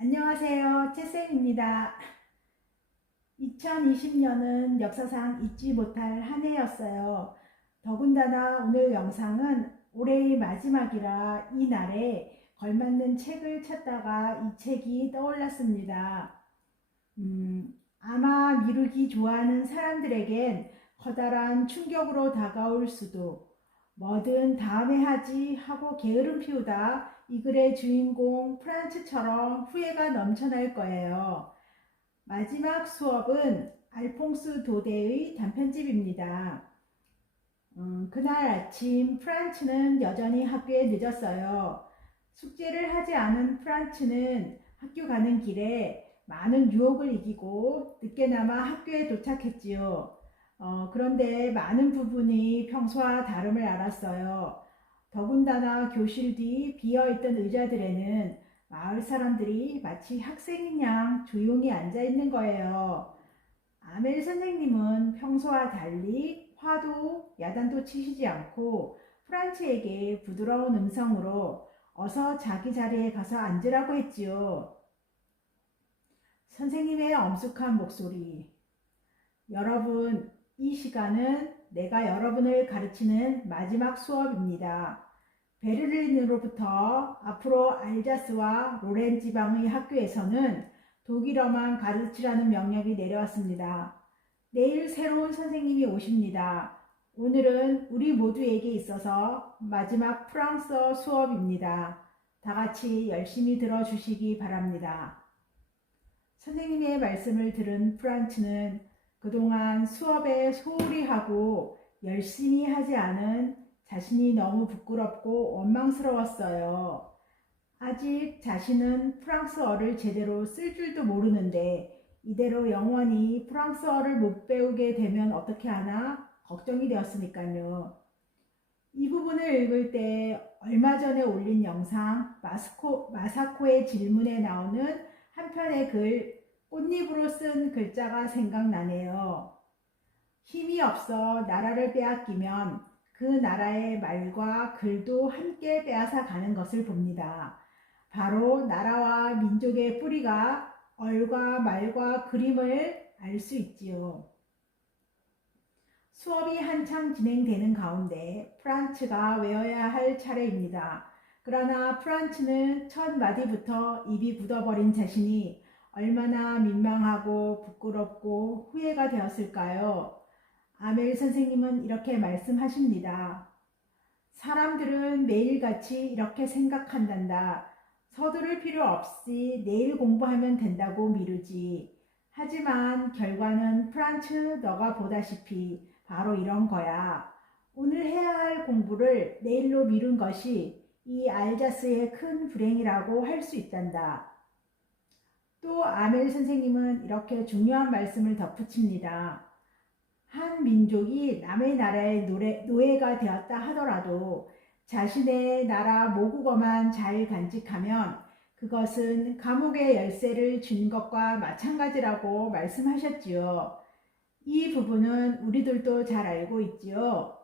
안녕하세요. 채쌤입니다. 2020년은 역사상 잊지 못할 한 해였어요. 더군다나 오늘 영상은 올해의 마지막이라 이 날에 걸맞는 책을 찾다가 이 책이 떠올랐습니다. 음, 아마 미루기 좋아하는 사람들에겐 커다란 충격으로 다가올 수도 뭐든 다음에 하지 하고 게으름 피우다 이 글의 주인공 프란츠처럼 후회가 넘쳐날 거예요. 마지막 수업은 알퐁스 도데의 단편집입니다. 음, 그날 아침 프란츠는 여전히 학교에 늦었어요. 숙제를 하지 않은 프란츠는 학교 가는 길에 많은 유혹을 이기고 늦게나마 학교에 도착했지요. 어, 그런데 많은 부분이 평소와 다름을 알았어요. 더군다나 교실 뒤 비어있던 의자들에는 마을 사람들이 마치 학생인 양 조용히 앉아 있는 거예요. 아멜 선생님은 평소와 달리 화도 야단도 치시지 않고 프란츠에게 부드러운 음성으로 어서 자기 자리에 가서 앉으라고 했지요. 선생님의 엄숙한 목소리. 여러분, 이 시간은 내가 여러분을 가르치는 마지막 수업입니다. 베를린으로부터 앞으로 알자스와 로렌 지방의 학교에서는 독일어만 가르치라는 명령이 내려왔습니다. 내일 새로운 선생님이 오십니다. 오늘은 우리 모두에게 있어서 마지막 프랑스어 수업입니다. 다 같이 열심히 들어주시기 바랍니다. 선생님의 말씀을 들은 프란츠는 그동안 수업에 소홀히 하고 열심히 하지 않은 자신이 너무 부끄럽고 원망스러웠어요. 아직 자신은 프랑스어를 제대로 쓸 줄도 모르는데 이대로 영원히 프랑스어를 못 배우게 되면 어떻게 하나 걱정이 되었으니까요. 이 부분을 읽을 때 얼마 전에 올린 영상 마스코, 마사코의 질문에 나오는 한 편의 글 꽃잎으로 쓴 글자가 생각나네요. 힘이 없어 나라를 빼앗기면 그 나라의 말과 글도 함께 빼앗아 가는 것을 봅니다. 바로 나라와 민족의 뿌리가 얼과 말과 그림을 알 수 있지요. 수업이 한창 진행되는 가운데 프란츠가 외워야 할 차례입니다. 그러나 프란츠는 첫 마디부터 입이 굳어버린 자신이 얼마나 민망하고 부끄럽고 후회가 되었을까요? 아멜 선생님은 이렇게 말씀하십니다. 사람들은 매일같이 이렇게 생각한단다. 서두를 필요 없이 내일 공부하면 된다고 미루지. 하지만 결과는 프란츠 너가 보다시피 바로 이런 거야. 오늘 해야 할 공부를 내일로 미룬 것이 이 알자스의 큰 불행이라고 할 수 있단다. 또 아멜 선생님은 이렇게 중요한 말씀을 덧붙입니다. 한 민족이 남의 나라의 노래, 노예가 되었다 하더라도 자신의 나라 모국어만 잘 간직하면 그것은 감옥의 열쇠를 준 것과 마찬가지라고 말씀하셨지요. 이 부분은 우리들도 잘 알고 있지요.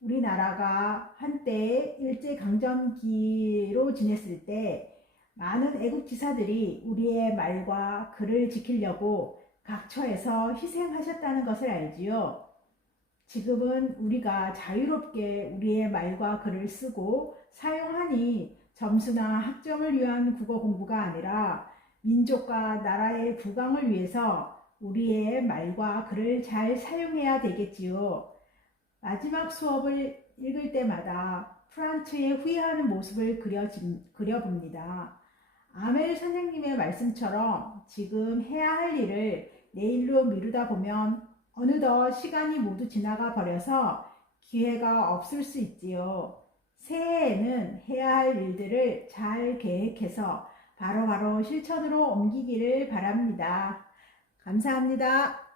우리나라가 한때 일제강점기로 지냈을 때 많은 애국 지사들이 우리의 말과 글을 지키려고 각처에서 희생하셨다는 것을 알지요. 지금은 우리가 자유롭게 우리의 말과 글을 쓰고 사용하니 점수나 학점을 위한 국어 공부가 아니라 민족과 나라의 부강을 위해서 우리의 말과 글을 잘 사용해야 되겠지요. 마지막 수업을 읽을 때마다 프란츠의 후회하는 모습을 그려진, 그려봅니다. 아멜 선생님의 말씀처럼 지금 해야 할 일을 내일로 미루다 보면 어느덧 시간이 모두 지나가 버려서 기회가 없을 수 있지요. 새해에는 해야 할 일들을 잘 계획해서 바로바로 바로 실천으로 옮기기를 바랍니다. 감사합니다.